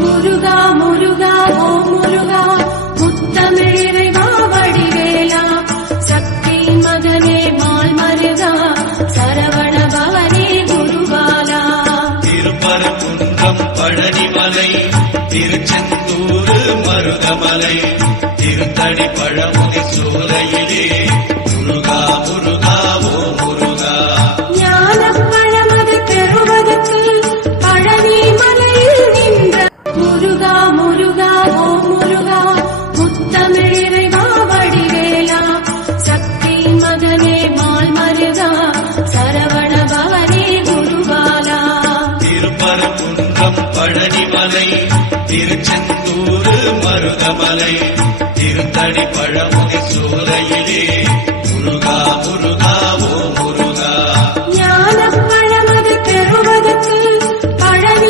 முருகா முருகா ஓ முருகா முத்தமிழிறைவா வடிவேலா சக்தி மகனே மால் மருகா சரவண பவனே குருபாலா திருப்பரங்குன்றம் பழனிமலை திருச்செந்தூர் மருதமலை திருத்தடி பழமுதி சோலையிலே முருகா முருகா ஓ முருகா ஞானப் பழமது பெறுவதற்கு பழனி மலையில் நின்ற முருகா முருகா ஓ முருகா முத்தமிழிறைவா வடிவேலா சக்தி மகனே மால் மருகா சரவண பவனே குருபாலா திருப்பரங்குன்றம் பழனிமலை திருச்செந்தூர் மருதமலை திருத்தடி பழமுதி சோலையிலே முருகா முருகா